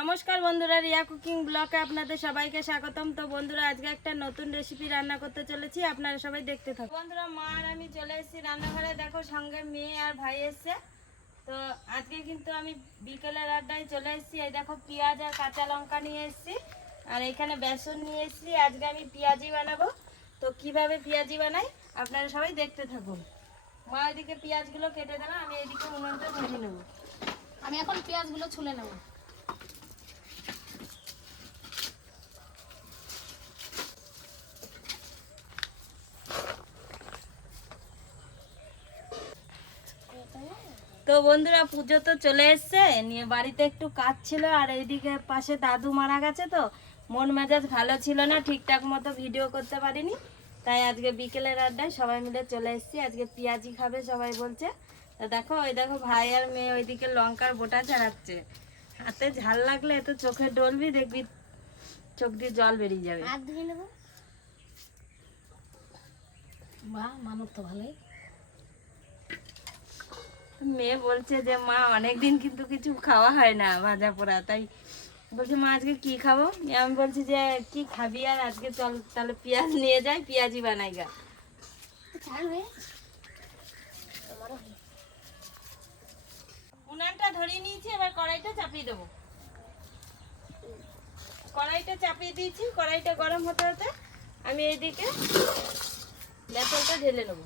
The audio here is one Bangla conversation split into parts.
নমস্কার বন্ধুরা, রিয়া কুকিং ব্লকে আপনাদের সবাইকে স্বাগতম। তো বন্ধুরা, আজকে একটা নতুন রেসিপি রান্না করতে চলেছি, আপনারা সবাই দেখতে থাকুন। বন্ধুরা, মা আর আমি চলে এসেছি রান্নাঘরে। দেখো, সঙ্গে মেয়ে আর ভাই এসছে। তো আজকে কিন্তু আমি বিকেলের আড্ডায় চলে এসেছি। এই দেখো, পেঁয়াজ আর কাঁচা লঙ্কা নিয়ে এসেছি। আর এখানে বেসন নিয়ে এসেছি। আজকে আমি পেঁয়াজি বানাবো। তো কীভাবে পেঁয়াজি বানাই, আপনারা সবাই দেখতে থাকুন। মা, এদিকে পেঁয়াজগুলো কেটে দেবে আমি এদিকে উনুনটা ধরে নেব। আমি এখন পেঁয়াজগুলো ছুলে নেব। তো বন্ধুরা পুজো তো চলে এসছে নিয়ে বাড়িতে একটু কাজ ছিল আর এইদিকে পাশে দাদু মারা গেছে তো। মন মেজাজ ভালো ছিল না ঠিকঠাক মতো ভিডিও করতে পারিনি। তাই আজকে বিকেলের আড্ডায় সবাই মিলে চলে এসেছি। আজকে পেঁয়াজি খাবে সবাই বলছে। তো দেখো ওই দেখো ভাই আর মেয়ে ওইদিকে লঙ্কার বোটা চালাচ্ছে হাতে ঝাল লাগলে তো চোখে ডলবি দেখবি চোখ দিয়ে জল বেরিয়ে যাবে। বাহ মানব তো ভালোই। মেয়ে বলছে যে, মা, অনেকদিন কিন্তু কিছু খাওয়া হয় না ভাজা পোড়া। তাই বলছে, মা, আজকে কি খাব? আমি বলছি যে, কি খাবি আর আজকে চল, তাহলে পেঁয়াজ নিয়ে যাই পেঁয়াজি বানাই গা। উনানটা ধরিয়ে নিয়েছি, এবার কড়াইটা চাপিয়ে দেবো। কড়াইটা চাপিয়ে দিয়েছি, কড়াইটা গরম হতে হতে আমি এইদিকে বেসনটা ঢেলে নেব।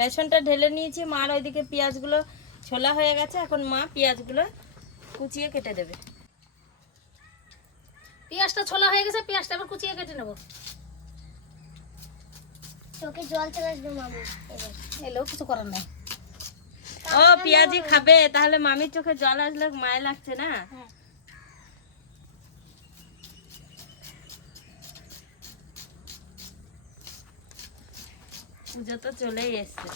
বেসনটা ঢেলে নিয়েছি। মার ওইদিকে পেঁয়াজগুলো ছোলা হয়ে গেছে। এখন মা পেঁয়াজগুলো কুচিয়ে কেটে দেবে। পেঁয়াজটা ছোলা হয়ে গেছে পেঁয়াজটা আবার কুচিয়ে কেটে নেব। চোখে জল চলে আসবে মামু। এলেও কিছু করার নাই। ও পেঁয়াজি খাবে। তাহলে মামির চোখে জল আসলে মায় লাগছে না? পুজো তো চলেই এসছে।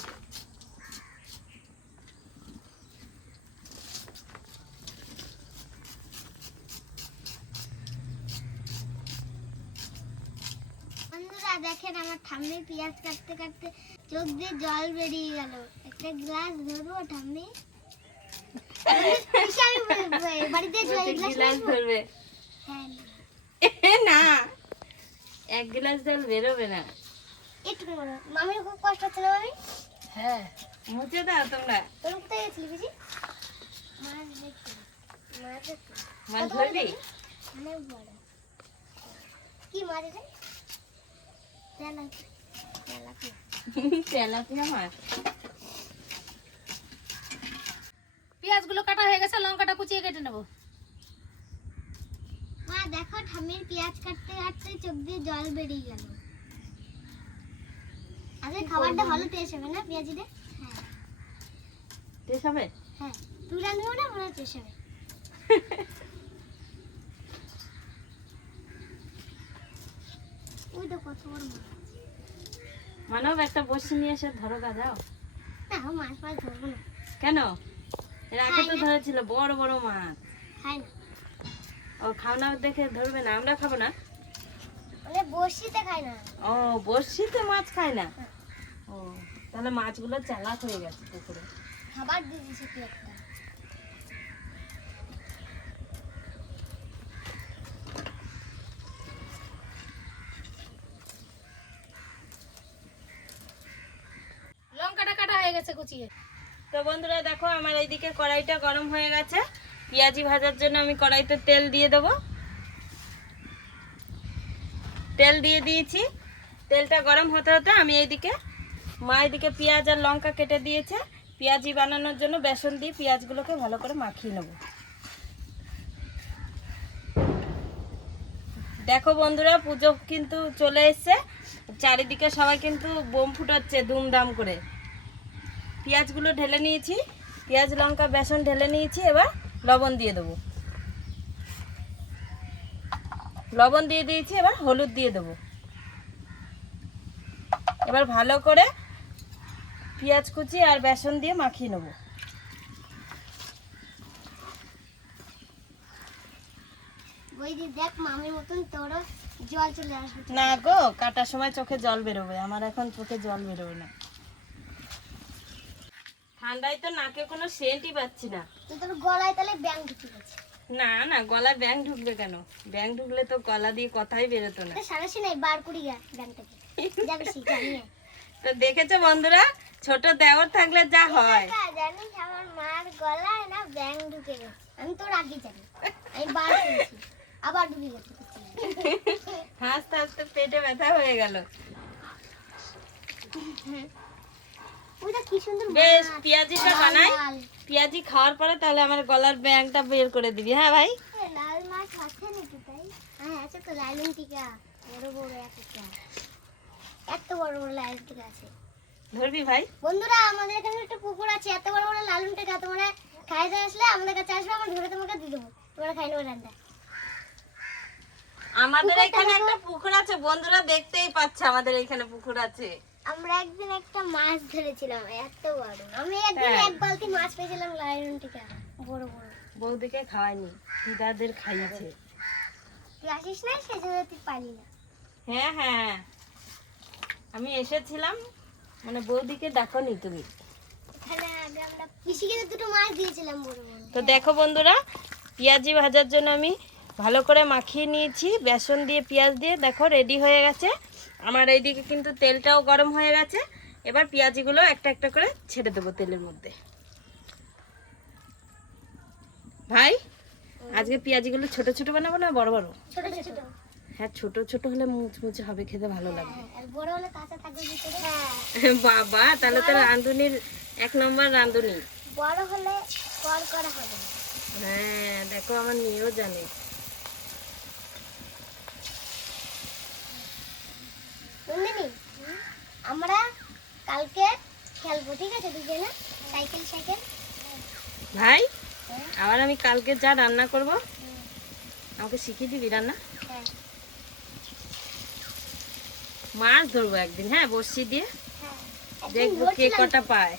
দেখেন আমার ঠাম্মি পেঁয়াজ কাটতে কাটতে চোখ দিয়ে জল বেরিয়ে গেল। একটা গ্লাস ধরবো ঠাম্মি? বাড়িতে গ্লাস ধরবে? হ্যাঁ না। এক গ্লাস জল বেরোবে না। একটু মামির খুব কষ্ট হচ্ছে না মামি? হ্যাঁ মুছে দাও তোমরা। তোর কোথায় গেছিলি বুঝি? মাছ দেখতে। মাছ দেখতে। মাছ ধরবি? অনেক বড়। কি মাছ এটা? তেলাপিয়া। তেলাপিয়া। তেলাপিয়া মাছ। পেঁয়াজগুলো কাটা হয়ে গেছে লঙ্কাটা কুচিয়ে কেটে নেব। মা দেখো ঠাম্মির পেঁয়াজ কাটতে কাটতে চোখ দিয়ে জল বেরিয়ে গেল। আগে খাবারটা ভালো টেস্ট হবে না পেঁয়াজিটা? হ্যাঁ। টেস্ট হবে? হ্যাঁ তুই রাঁধবো না মনে টেস্ট হবে। ওই তো কত বড় মাছ। মানব একটা বসি নিয়ে এসে ধরো গা যাও। না মাছ মাছ ধরবো না। কেন? এর আগে তো ধরেছিল বড় বড় মাছ। খাই না। ও খাওনা দেখে ধরবে না আমরা খাব না। মানে বসিতে খাই না। ও বড়শিতে মাছ খায় না? ও তাহলে মাছগুলো চালাক হয়ে গেছে পুকুরে। খাবার দিয়ে দিয়েছে কি একটা লঙ্কাটা কাটা হয়ে গেছে কুচিয়ে। তো বন্ধুরা দেখো আমার এইদিকে কড়াইটা গরম হয়ে গেছে। পেঁয়াজি ভাজার জন্য আমি কড়াইতে তেল দিয়ে দেবো। তেল দিয়ে দিয়েছি। তেলটা গরম হতে হতে আমি এইদিকে মা এদিকে পেঁয়াজ আর লঙ্কা কেটে দিয়েছে। পেঁয়াজি বানানোর জন্য বেসন দিয়ে পেঁয়াজগুলোকে ভালো করে মাখিয়ে নেব। দেখো বন্ধুরা, পুজো কিন্তু চলে এসছে। চারিদিকে সবাই কিন্তু বোম ফুটাচ্ছে দুমদাম করে। পেঁয়াজগুলো ঢেলে নিয়েছি। পেঁয়াজ, লঙ্কা, বেসন ঢেলে নিয়েছি। এবার লবণ দিয়ে দেবো। লবণ দিয়ে দিয়েছি, এবার হলুদ দিয়ে দেবো। এবার ভালো করে পেঁয়াজ কুচি আর বেসন দিয়ে মাখিয়ে নেব। না গো কাটার সময় চোখে জল বেরোবে আমার এখন চোখে জল বেরোবে না। ঠান্ডায় তো নাকে কোনো সেন্টই পাচ্ছি না। তো তোর গলায় তাহলে ব্যাং ঢুকে গেছে। না না গলায় ব্যাং ঢুকবে কেন? ব্যাং ঢুকলে তো গলা দিয়ে কথাই বেরোতো না। তো সারাশি নাই বার করি ব্যাংটাকে তো দেখেছ বন্ধুরা ছোট দেওর থাকলে যা হয়। জানিস আমার মার গলায় না ব্যাং ঢুকে গেছে। আমি তোর আগে জানি। আমি বার করেছি। আবার ঢুকে গেছে। হাসতে হাসতে পেটে ব্যথা হয়ে গেল। কি সুন্দর বেশ। পেঁয়াজিটা বানাই। পেঁয়াজি খাওয়ার পরে তাহলে আমার গলার ব্যাংটা বের করে দিবি হ্যাঁ ভাই? লাল মাছ আছে নাকি তাই? হ্যাঁ আছে তো লালন টিকা বড় বড় এক একটা। এত বড় বড় লালন টিকা আছে। ধরবি ভাই? বন্ধুরা আমাদের এখানে একটা পুকুর আছে এত বড় বড় তোমরা খাইতে আসলে আমাদের কাছে আসবে আমরা ধরে তোমাকে দিয়ে দেবো। তোমরা খাই নেব রান্না। আমাদের এখানে একটা পুকুর আছে বন্ধুরা দেখতেই পাচ্ছে আমাদের এখানে পুকুর আছে। আমরা একদিন একটা মাছ ধরেছিলাম এত বড়। আমি একদিন হ্যাঁ। এক বালতি মাছ পেয়েছিলাম বড় বড়। বৌদিকে খাওয়াইনি দিদাদের খাইয়েছে। তুই আসিস না সেজন্য তুই পারি না হ্যাঁ হ্যাঁ। আমি এসেছিলাম মানে বৌদিকে দেখো নি তুমি তো দেখো বন্ধুরা পেঁয়াজি ভাজার জন্য আমি ভালো করে মাখিয়ে নিয়েছি বেসন দিয়ে পেঁয়াজ দিয়ে। দেখো রেডি হয়ে গেছে। আমার এইদিকে কিন্তু তেলটাও গরম হয়ে গেছে। এবার পেঁয়াজিগুলো একটা একটা করে ছেড়ে দেবো তেলের মধ্যে। ভাই আজকে পেঁয়াজিগুলো ছোট ছোট বানাবো না বড় বড়? ছোট ছোট। হ্যাঁ ছোট ছোট হলে মুচমুচে হবে খেতে ভালো লাগবে। হ্যাঁ, বড় হলে কাঁচা থাকবে ভিতরে। হ্যাঁ বাবা তাহলে তো রাঁধুনির এক নম্বর রাঁধুনি। বড় হলে করা হবে। হ্যাঁ দেখো আমার মেয়েও জানে। আমরা কালকে খেলব ঠিক আছে দুজনে? Cycle cycle? ভাই হ্যাঁ। আবার আমি কালকে যা রান্না করব আমাকে শিখিয়ে দিবি রান্না? হ্যাঁ। মাছ ধরবো একদিন হ্যাঁ বসি দিয়ে? হ্যাঁ। দেখব কে কটা পায়।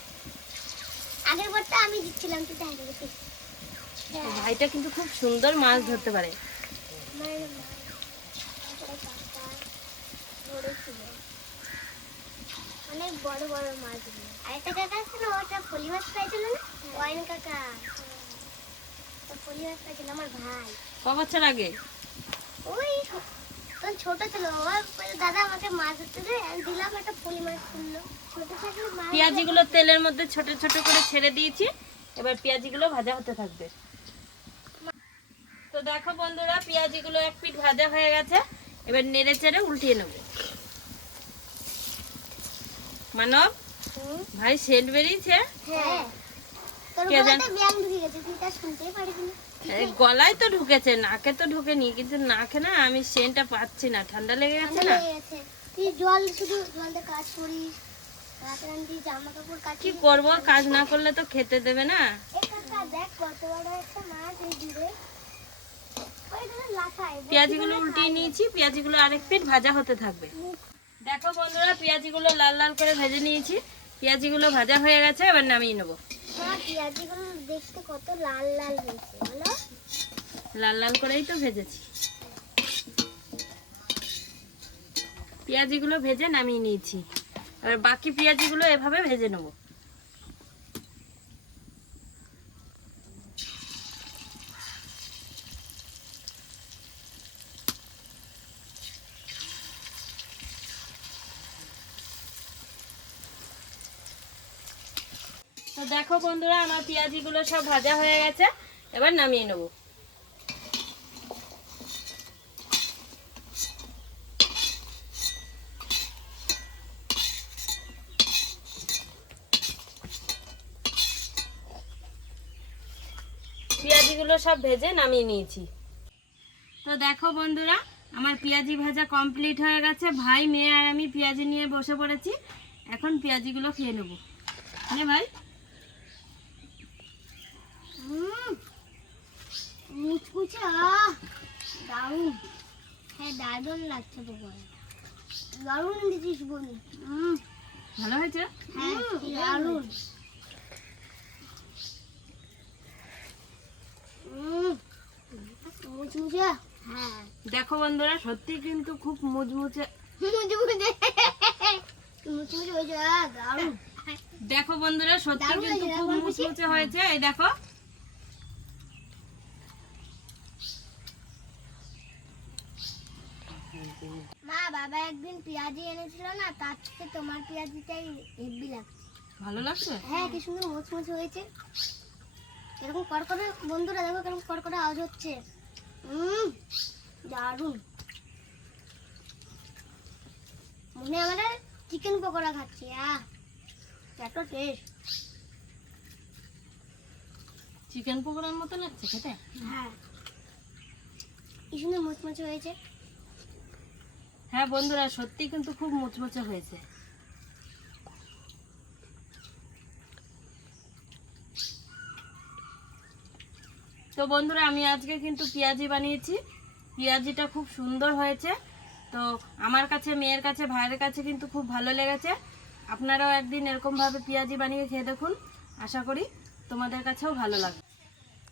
আগের বারটা আমি দিচ্ছিলাম তুই দেখা গেছিস ভাইটা কিন্তু খুব সুন্দর মাছ ধরতে পারে। অনেক বড় বড় মাছগুলো আরেকটা কাকা না ওটা ফলি মাছ পাইছিল না? ওয়াইন কাকা। তো ফলি মাছ পাইছিল আমার ভাই। ক বছর আগে? ওই তখন ছোট ছিল দাদা আমাকে মাছ ধরতে দিলাম একটা মাছ তুললো। পেঁয়াজিগুলো তেলের মধ্যে ছোট ছোট করে ছেড়ে দিয়েছি এবার পেঁয়াজিগুলো ভাজা হতে থাকবে। তো দেখো বন্ধুরা পেঁয়াজিগুলো এক পিঠ ভাজা হয়ে গেছে এবার নেড়ে চেড়ে উল্টিয়ে নেব। মানব ভাই সেন্ট বেরিয়েছে? হ্যাঁ। কে গলায় তো ঢুকেছে নাকে তো ঢুকেনি কিন্তু নাকে না আমি সেন্টটা পাচ্ছি না ঠান্ডা লেগে গেছে না? জল শুধু কাজ করিস কি করব কাজ না করলে তো খেতে দেবে না? পেঁয়াজিগুলো উল্টিয়ে নিয়েছি পেঁয়াজিগুলো আরেক পিঠ ভাজা হতে থাকবে। দেখো বন্ধুরা পেঁয়াজিগুলো লাল লাল করে ভেজে নিয়েছি। পেঁয়াজিগুলো ভাজা হয়ে গেছে এবার নামিয়ে নেব। দেখতে কত লাল লাল হয়েছে, বলো। লাল লাল করেই তো ভেজেছি। পেঁয়াজিগুলো ভেজে নামিয়ে নিয়েছি। এবার বাকি পেঁয়াজিগুলো এভাবে ভেজে নেব। দেখো বন্ধুরা, আমার পেঁয়াজিগুলো সব ভাজা হয়ে গেছে। এবার নামিয়ে নেব। পেঁয়াজিগুলো সব ভেজে নামিয়ে নিয়েছি। তো দেখো বন্ধুরা, আমার পেঁয়াজি ভাজা কমপ্লিট হয়ে গেছে। ভাই, মেয়ে আর আমি পেঁয়াজি নিয়ে বসে পড়েছি। এখন পেঁয়াজিগুলো খেয়ে নেব। নে ভাই? মুচকুচে দারুণ। হ্যাঁ দারুণ লাগছে তো দারুণ দিচ্ছিস বলি। ভালো হয়েছে? হ্যাঁ দারুণ। মুচমুচে হ্যাঁ। দেখো বন্ধুরা সত্যি কিন্তু খুব মুচমুচে। মুচমুচে মুচমুচে হয়েছে দারুণ। দেখো বন্ধুরা সত্যি কিন্তু খুব। মুচমুচে হয়েছে। এই দেখো মা বাবা একদিন পেঁয়াজি এনেছিল না তার থেকে তোমার পেঁয়াজিটাই হেভি লাগছে। ভালো লাগছে? হ্যাঁ কি সুন্দর মুচমুচে হয়েছে। এরকম কড়কড়ে বন্ধুরা দেখো কেরকম কড়কড়ে আওয়াজ হচ্ছে। হুম দারুণ। মনে আমরা চিকেন পকোড়া খাচ্ছি আহ এত টেস্ট চিকেন পকোড়ার মতো লাগছে খেতে? হ্যাঁ। কি সুন্দর মুচমুচে হয়েছে। হ্যাঁ বন্ধুরা, সত্যি কিন্তু খুব মুচমুচে হয়েছে। তো বন্ধুরা, আমি আজকে কিন্তু পেঁয়াজি বানিয়েছি। পেঁয়াজিটা খুব সুন্দর হয়েছে। তো আমার কাছে, মেয়ের কাছে, ভাইয়ের কাছে কিন্তু খুব ভালো লেগেছে। আপনারাও একদিন এরকমভাবে পেঁয়াজি বানিয়ে খেয়ে দেখুন। আশা করি তোমাদের কাছেও ভালো লাগবে।